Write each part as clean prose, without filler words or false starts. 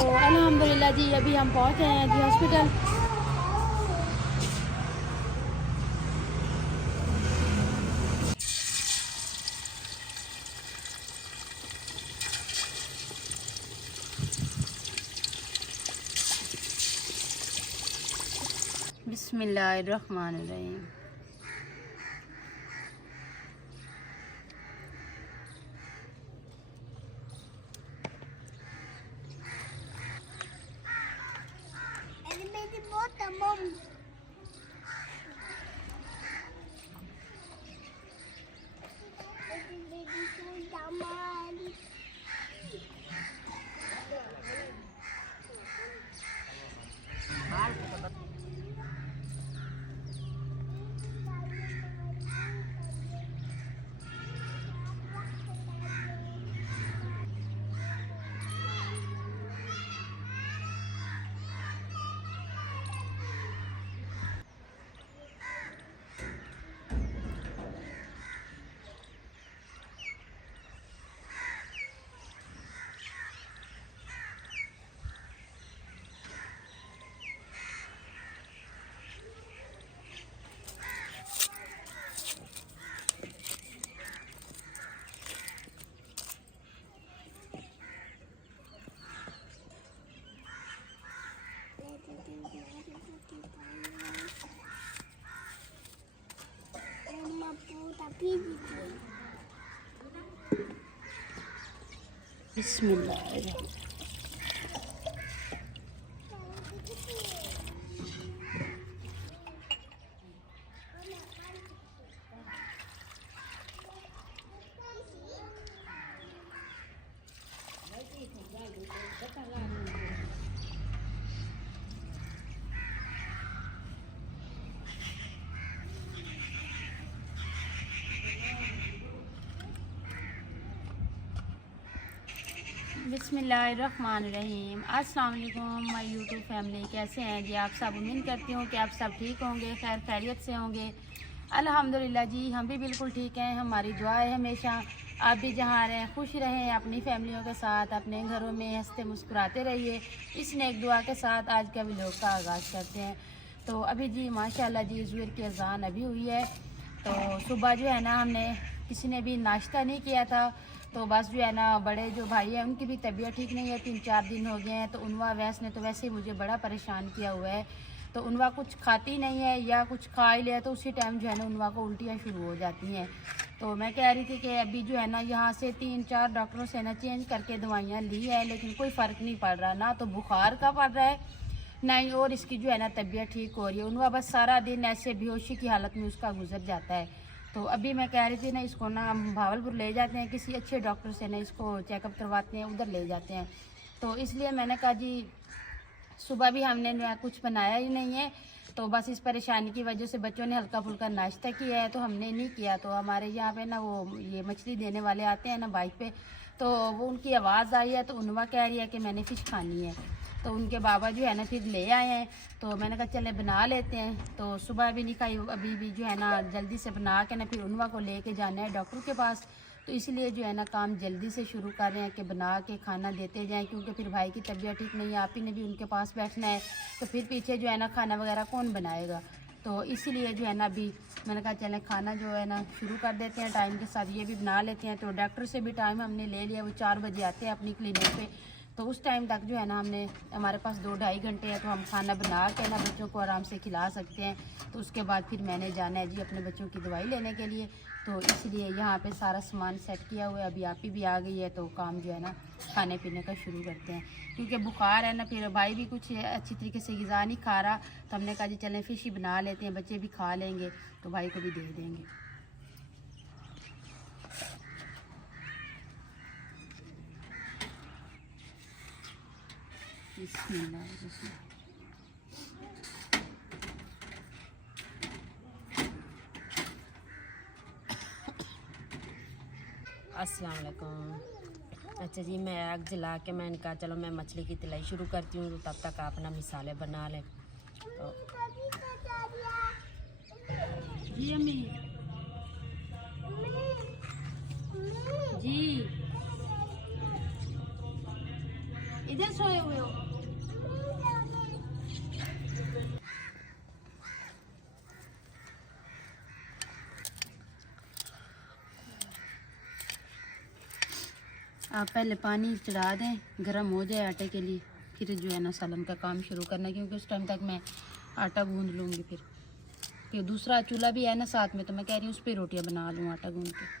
तो अल्हम्दुलिल्लाह जी अभी हम पहुँचे हैं जी हॉस्पिटल। बिस्मिल्लाहिर्रहमानिर्रहीम। बिस्मिल्लाहिर्रहमानिर्रहीम। बिस्मिल्लाहिर्रहमानिर्रहीम। अस्सलाम वालेकुम माय यूट्यूब फैमिली, कैसे हैं जी आप सब। उम्मीद करती हूँ कि आप सब ठीक होंगे, खैर खैरियत से होंगे। अल्हम्दुलिल्लाह जी हम भी बिल्कुल ठीक हैं। हमारी दुआ है हमेशा आप भी जहाँ रहें खुश रहें, अपनी फैमिलियों के साथ अपने घरों में हंसते मुस्कुराते रहिए। इस नेक दुआ के साथ आज का व्लॉग का आगाज़ करते हैं। तो अभी जी माशाल्लाह जी ज़ुहर की अज़ान अभी हुई है। तो सुबह जो है ना हमने किसी ने भी नाश्ता नहीं किया था। तो बस जो है ना बड़े जो भाई हैं उनकी भी तबीयत ठीक नहीं है, 3-4 दिन हो गए हैं। तो उनवा वैस ने तो वैसे ही मुझे बड़ा परेशान किया हुआ है। तो उनवा कुछ खाती नहीं है या कुछ खा ही लिया तो उसी टाइम जो है ना उनवा को उल्टियाँ शुरू हो जाती हैं। तो मैं कह रही थी कि अभी जो है ना यहाँ से 3-4 डॉक्टरों से ना चेंज करके दवाइयाँ ली है, लेकिन कोई फ़र्क नहीं पड़ रहा। ना तो बुखार का पड़ रहा है ना ही और इसकी जो है ना तबीयत ठीक हो रही है। उनवा बस सारा दिन ऐसे बेहोशी की हालत में उसका गुजर जाता है। तो अभी मैं कह रही थी ना इसको ना हम भावलपुर ले जाते हैं, किसी अच्छे डॉक्टर से ना इसको चेकअप करवाते हैं, उधर ले जाते हैं। तो इसलिए मैंने कहा जी सुबह भी हमने कुछ बनाया ही नहीं है। तो बस इस परेशानी की वजह से बच्चों ने हल्का फुल्का नाश्ता किया है, तो हमने नहीं किया। तो हमारे यहाँ पे ना वो ये मछली देने वाले आते हैं ना बाइक पे, तो वो उनकी आवाज़ आई है तो उनवा कह रही है कि मैंने फ़िश खानी है। तो उनके बाबा जो है ना फिर ले आए हैं। तो मैंने कहा चले बना लेते हैं। तो सुबह भी नहीं खाई, अभी भी जो है ना जल्दी से बना के ना फिर उनवा को लेके जाना है डॉक्टर के पास। तो इसलिए जो है ना काम जल्दी से शुरू कर रहे हैं कि बना के खाना देते जाएं, क्योंकि फिर भाई की तबीयत ठीक नहीं है, आप ही ने भी उनके पास बैठना है। तो फिर पीछे जो है ना खाना वगैरह कौन बनाएगा। तो इसीलिए जो है ना अभी मैंने कहा चलें खाना जो है ना शुरू कर देते हैं टाइम के साथ, ये भी बना लेते हैं। तो डॉक्टर से भी टाइम हमने ले लिया, वो 4 बजे आते हैं अपनी क्लिनिक पे। तो उस टाइम तक जो है ना हमने हमारे पास 2-2.5 घंटे हैं, तो हम खाना बना के ना बच्चों को आराम से खिला सकते हैं। तो उसके बाद फिर मैंने जाना है जी अपने बच्चों की दवाई लेने के लिए। तो इसलिए यहाँ पे सारा सामान सेट किया हुआ है। अभी आप ही भी आ गई है तो काम जो है ना खाने पीने का शुरू करते हैं, क्योंकि बुखार है ना। फिर भाई भी कुछ अच्छी तरीके से ग़िज़ा नहीं खा रहा, तो हमने कहा जी चलें फ़िश ही बना लेते हैं, बच्चे भी खा लेंगे तो भाई को भी दे देंगे। अस्सलाम वालेकुम। अच्छा जी मैं आग जला के मैंने कहा चलो मैं मछली की तलाई शुरू करती हूँ, तो तब तक आप अपना मिसाले बना लें। तो जी अम्मी जी इधर सोए हुए हो? आप पहले पानी चढ़ा दें, गर्म हो जाए आटे के लिए, फिर जो है ना सालन का काम शुरू करना है, क्योंकि उस टाइम तक मैं आटा गूंद लूँगी। फिर दूसरा चूल्हा भी है ना साथ में, तो मैं कह रही हूँ उस पर रोटियाँ बना लूँ आटा गूंद के।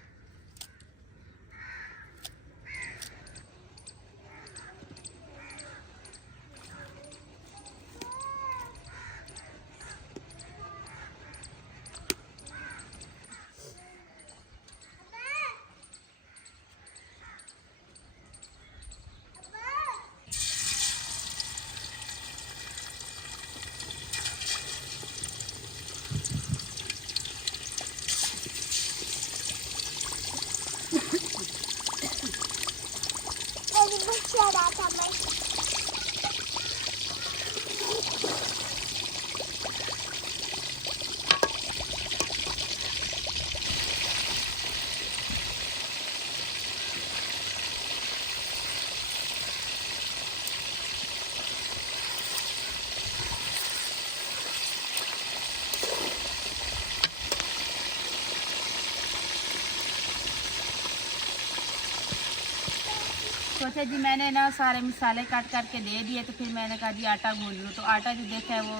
सोचा जी मैंने ना सारे मसाले काट करके दे दिए, तो फिर मैंने कहा जी आटा गूंद लूँ। तो आटा जो देखा है वो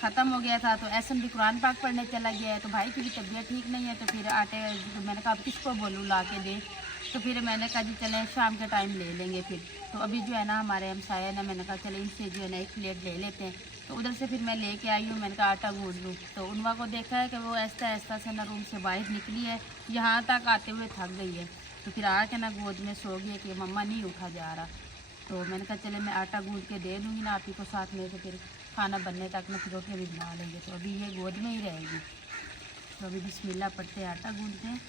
ख़त्म हो गया था, तो ऐसन भी कुरान पाक पढ़ने चला गया है, तो भाई की भी तबीयत ठीक नहीं है, तो फिर आटे तो मैंने कहा अब किसको बोलूँ ला के दे। तो फिर मैंने कहा जी चलें शाम के टाइम ले लेंगे फिर। तो अभी जो है ना हमारे हमसाया ने, मैंने कहा चले इनसे जो है ना एक प्लेट ले लेते हैं। तो उधर से फिर मैं लेके आई हूँ, मैंने कहा आटा गूंद लूँ। तो उनवा को देखा है कि वो ऐसा ऐसा से ना रूम से बाहर निकली है, यहाँ तक आते हुए थक गई है। तो फिर आके ना गोद में सो गई कि मम्मा नहीं उठा जा रहा। तो मैंने कहा चले मैं आटा गूंद के दे दूँगी ना आप ही को साथ में, तो फिर खाना बनने तक में फिर रोटियाँ भी बना लेंगे। तो अभी ये गोद में ही रहेगी। तो अभी बिस्मिल्लाह पढ़ते आटा गूंदते हैं।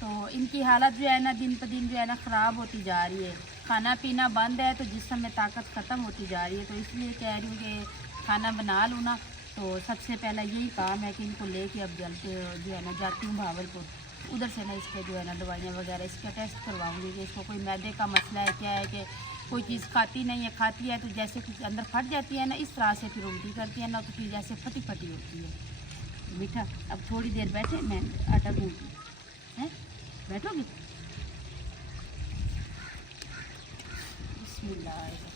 तो इनकी हालत जो है ना दिन पर दिन जो है ना ख़राब होती जा रही है। खाना पीना बंद है तो जिस्म में ताकत ख़त्म होती जा रही है। तो इसलिए कह रही हूँ कि खाना बना लूँ ना। तो सबसे पहला यही काम है कि इनको लेके अब जल्दी जो है ना जाती हूँ भावलपुर। उधर से ना इसके जो है ना दवाइयाँ वगैरह इसका टेस्ट करवाऊँगी कि इसको कोई मैदे का मसला है, क्या है कि कोई चीज़ खाती नहीं है, खाती है तो जैसे कुछ अंदर फट जाती है ना, इस तरह से फिर उल्टी करती है ना, तो फिर जैसे फटी फटी होती है। मीठा अब थोड़ी देर बैठे, मैं आटा गूंद हैं, बैठोगी? बिस्मिल्लाह।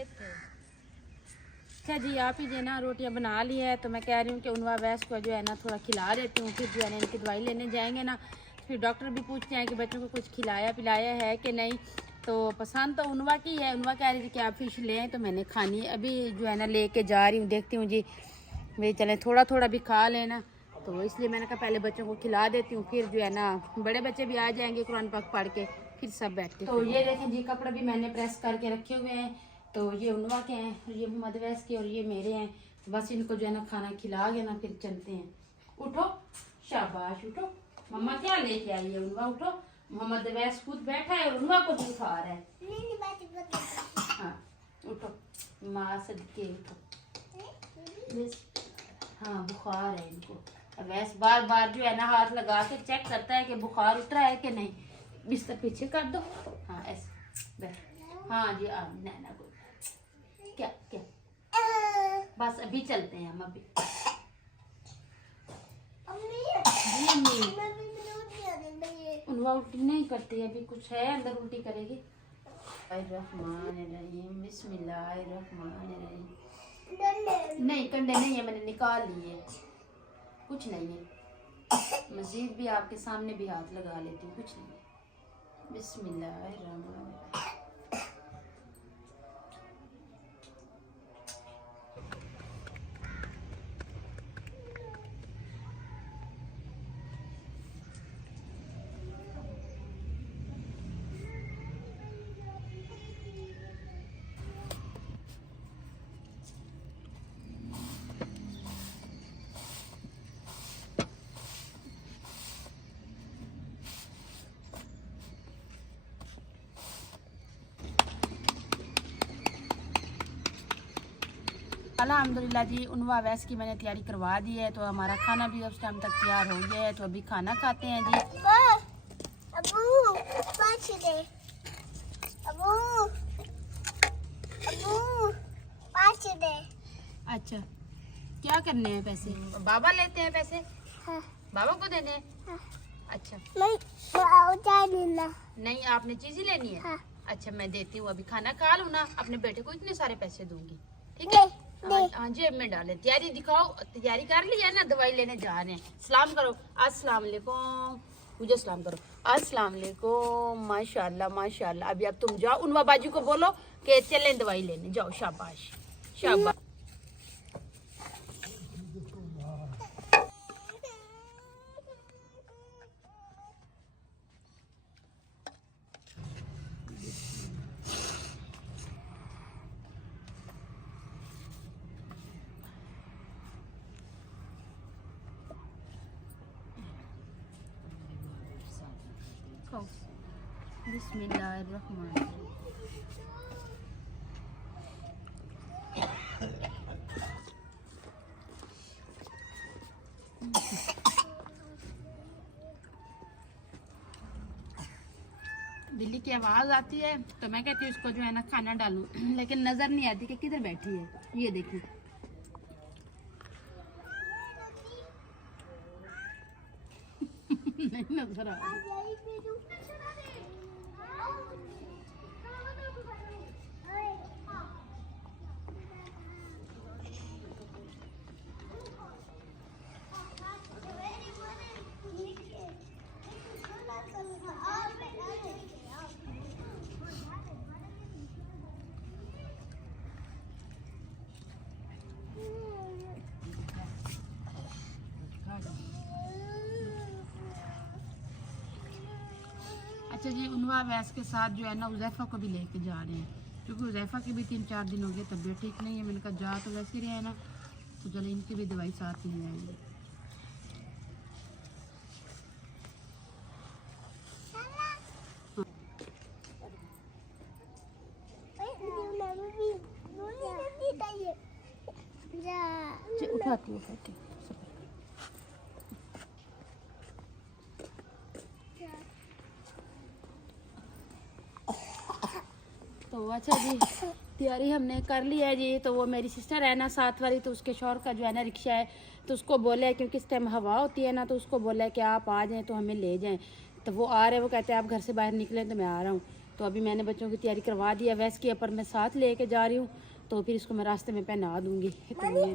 अच्छा जी, आप ही जो ना रोटियां बना ली है, तो मैं कह रही हूँ कि उनवा वैस को जो है ना थोड़ा खिला देती हूँ। फिर जो है ना इनकी दवाई लेने जाएंगे ना, फिर डॉक्टर भी पूछते हैं कि बच्चों को कुछ खिलाया पिलाया है कि नहीं। तो पसंद तो उनवा की है, उनवा कह रही थी कि आप फिश लें, तो मैंने खानी अभी जो है ना लेके जा रही हूँ। देखती हूँ जी, वे चले थोड़ा थोड़ा भी खा लेना, तो इसलिए मैंने कहा पहले बच्चों को खिला देती हूँ, फिर जो है ना बड़े बच्चे भी आ जाएंगे कुरान पाक पढ़ के, फिर सब बैठते। तो ये देखें जी, कपड़े भी मैंने प्रेस करके रखे हुए हैं। तो ये उनवा के हैं, ये मोहम्मद वैस के, और ये मेरे हैं। बस इनको जो है ना खाना खिला के ना फिर चलते हैं। उठो, शाबाश उठो, मम्मा क्या लेके आई है। उनवा उठो, मोहम्मद वैस खुद बैठा है और उनवा को भी उठा रहा है। हाँ उठो, माँ सदके उठो। हाँ बुखार है इनको। वैस बार बार जो है ना हाथ लगा के चेक करता है कि बुखार उतरा है कि नहीं। बिस्तर पीछे कर दो। हाँ ऐसे बैठ। हाँ जी नैना को क्या क्या, बस अभी चलते हैं हम अभी। जी अम्मी, उनवा उल्टी नहीं करती, अभी कुछ है अंदर उल्टी करेगी। रहमान बिस्मिल्लाहिर्रहमानिर्रहीम। नहीं कंडे नहीं है, मैंने निकाल लिए, कुछ नहीं है। मजीद भी आपके सामने भी हाथ लगा लेती हूँ, कुछ नहीं है। बिस्मिल्लाहिर्रहमानिर्रहीम। अल्हम्दुलिल्लाह जी, उनवा वैस की मैंने तैयारी करवा दी है, तो हमारा खाना भी उस टाइम तक तैयार हो गया है। तो अभी खाना खाते हैं जी। अबू पाँच दे, अबू अबू पाँच दे। अच्छा क्या करने हैं पैसे? बाबा लेते हैं पैसे? हाँ, बाबा को देने हैं? हाँ। अच्छा नहीं, आपने चीज़ ही लेनी है? हाँ। अच्छा मैं देती हूँ, अभी खाना खा लूँ ना, अपने बेटे को इतने सारे पैसे दूंगी, ठीक है? हाँ जेब में डाले। तैयारी दिखाओ, तैयारी कर ली है ना, दवाई लेने जा रहे हैं। सलाम करो, अस्सलाम वालेकुम, मुझे सलाम करो, अस्सलाम वालेकुम। माशाल्लाह माशाल्लाह। अभी अब तुम जाओ, उनवा बाजू को बोलो कि चलें दवाई लेने, जाओ। शाबाश शाबाश। बिस्मिल्लाहिर्रहमानिर्रहीम। बिल्ली की आवाज़ आती है तो मैं कहती हूँ इसको जो है ना खाना डालूं, लेकिन नज़र नहीं आती कि किधर बैठी है। ये देखिए नहीं नजर आ रही। अच्छा जी, उनवा वैस के साथ जो है ना उज़ैफ़ा को भी लेके जा रहे हैं, क्योंकि उज़ैफ़ा की भी 3-4 दिन हो गए तबीयत ठीक नहीं है। मैंने कहा जा तो वैसे ही रहे ना, तो चलो इनकी भी दवाई साथ ही ले आएंगे। उठाती उठाती। तो अच्छा जी, तैयारी हमने कर ली है जी। तो वो मेरी सिस्टर है ना साथ वाली, तो उसके शौहर का जो है ना रिक्शा है, तो उसको बोला है, क्योंकि इस टाइम हवा होती है ना, तो उसको बोला है कि आप आ जाएं तो हमें ले जाएं। तो वो आ रहे हैं, वो कहते हैं आप घर से बाहर निकलें तो मैं आ रहा हूँ। तो अभी मैंने बच्चों की तैयारी करवा दी है, वैसे के ऊपर मैं साथ लेके जा रही हूँ, तो फिर इसको मैं रास्ते में पहना दूँगी। तो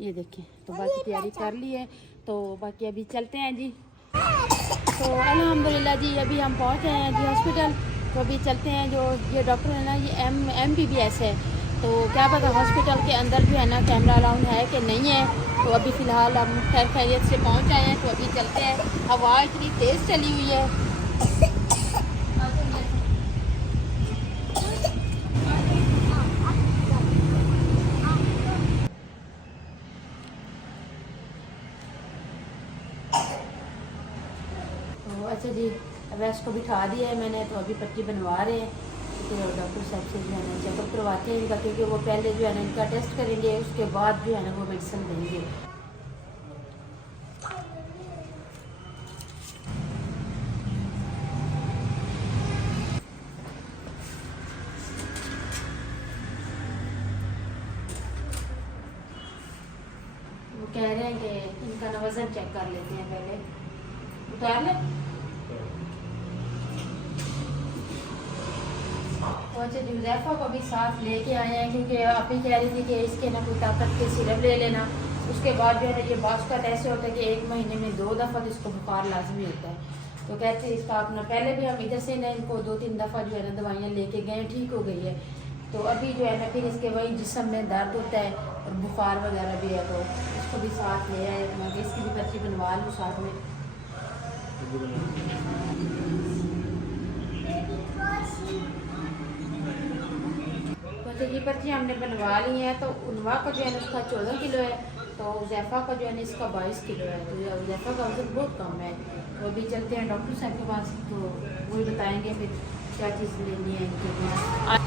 ये देखें, तो बाकी तैयारी कर ली है, तो बाकी अभी चलते हैं जी। तो अल्हम्दुलिल्लाह जी अभी हम पहुँच गए हैं जी हॉस्पिटल। तो अभी चलते हैं, जो ये डॉक्टर है ना ये MBBS है, तो क्या पता हॉस्पिटल के अंदर जो है ना कैमरा अलाउड है कि नहीं है। तो अभी फ़िलहाल हम खैर खैरियत से पहुँच आए हैं, तो अभी चलते हैं। हवा इतनी तेज़ चली हुई है। तो अच्छा जी, अवैस को बिठा दिया है मैंने, तो अभी पर्ची बनवा रहे हैं। तो डॉक्टर साहब से जो है ना चेकअप करवाते हैं इनका, क्योंकि वो पहले जो है ना इनका टेस्ट करेंगे, उसके बाद जो है ना वो मेडिसिन देंगे। वो कह रहे हैं कि इनका ना वज़न चेक कर लेते हैं, पहले उतार ले। तो अच्छा जी, हुज़ैफ़ा को भी साथ लेके आए हैं, क्योंकि आप ही कह रही थी कि इसके ना कोई ताकत के सिरप ले लेना। उसके बाद जो है ना ये बात ऐसे होता है कि 1 महीने में 2 दफ़ा तो इसको बुखार लाजमी होता है। तो कहते हैं इसका अपना, पहले भी हम इधर से ना इनको 2-3 दफ़ा जो है ना दवाइयाँ लेके गए, ठीक हो गई है। तो अभी जो है ना फिर इसके वही जिस्म में दर्द होता है और बुखार वगैरह भी है, तो इसको भी साथ ले आए। मैं इसकी भी पर्ची बनवा लूँ साथ में। तो ये पर्ची हमने बनवा ली है। तो उनवा का जो है ना उसका 14 किलो है, तो हुज़ैफ़ा का जो है ना इसका 22 किलो है। तो हुज़ैफ़ा का वजन बहुत कम है। तो अभी चलते हैं डॉक्टर साहब के पास, तो वही बताएंगे फिर क्या चीज़ लेनी है इनके लिए।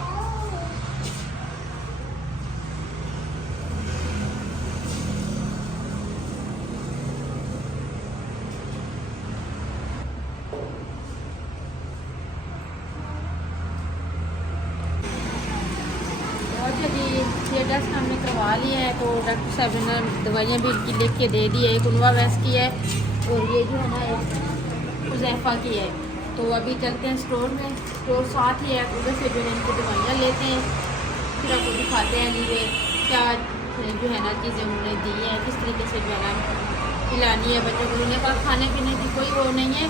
अच्छा जी, ये टेस्ट हमने करवा लिया है, तो डॉक्टर साहब ने दवाइयाँ भी इनकी लिख के दे दी है। एक उनवा वैस की है और ये जो है ना एक हुज़ैफ़ा की है। तो अभी चलते हैं स्टोर में, स्टोर साथ ही है, उधर से जो है इनकी दवाइयाँ लेते हैं, फिर आपको दिखाते हैं जी वे क्या जो है ना चीज़ें उन्होंने दी हैं, किस तरीके से जो है ना खिलानी है बच्चों को। उन्हें पास खाने पीने की कोई वो नहीं है,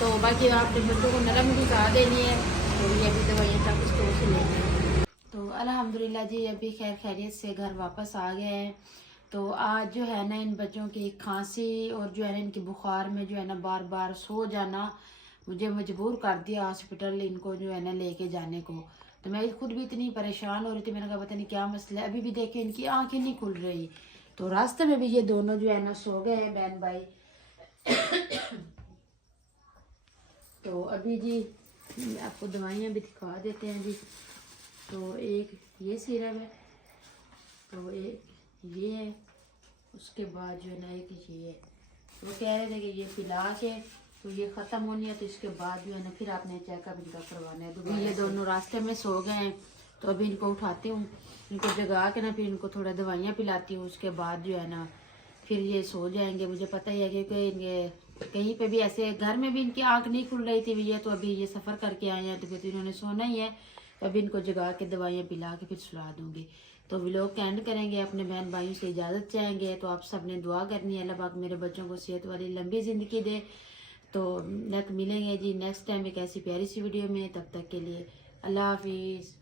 तो बाकी आपने बच्चों को नरम गुज़ा देनी है। तो ये अभी दवाइयाँ तक स्टोर से लेते हैं। तो अल्हम्दुलिल्लाह जी अभी खैर खैरियत से घर वापस आ गए हैं। तो आज जो है ना इन बच्चों की खांसी और जो है ना इनकी बुखार में जो है ना बार बार सो जाना मुझे मजबूर कर दिया हॉस्पिटल इनको जो है ना लेके जाने को। तो मैं खुद भी इतनी परेशान हो रही थी, मैंने कहा पता नहीं क्या मसला है। अभी भी देखे इनकी आंखें नहीं खुल रही। तो रास्ते में भी ये दोनों जो है ना सो गए हैं बहन भाई। तो अभी जी आपको दवाइयाँ भी दिखा देते हैं जी। तो एक ये सीरम है, तो एक ये है, उसके बाद जो है ना एक ये है। वो कह रहे थे कि ये पिला के तो ये ख़त्म होनी है, तो इसके बाद जो है ना फिर आपने चेकअप इनका करवाना है। तो ये दोनों रास्ते में सो गए हैं, तो अभी इनको उठाती हूँ, इनको जगा के ना फिर इनको थोड़ा दवाइयाँ पिलाती हूँ। उसके बाद जो है ना फिर ये सो जाएंगे। मुझे पता ही है क्योंकि इनके कहीं पे भी ऐसे घर में भी इनकी आँख नहीं खुल रही थी भैया, तो अभी ये सफ़र करके आए हैं, तो फिर इन्होंने सोना ही है। तो अभी इनको जगा के दवाइयाँ पिला के फिर सुला दूँगी। तो व्लॉग का एंड करेंगे, अपने बहन भाइयों से इजाज़त चाहेंगे। तो आप सब ने दुआ करनी है अल्लाह पाक मेरे बच्चों को सेहत वाली लंबी ज़िंदगी दे। तो नेक्स्ट मिलेंगे जी नेक्स्ट टाइम एक ऐसी प्यारी सी वीडियो में। तब तक के लिए अल्लाह हाफिज़।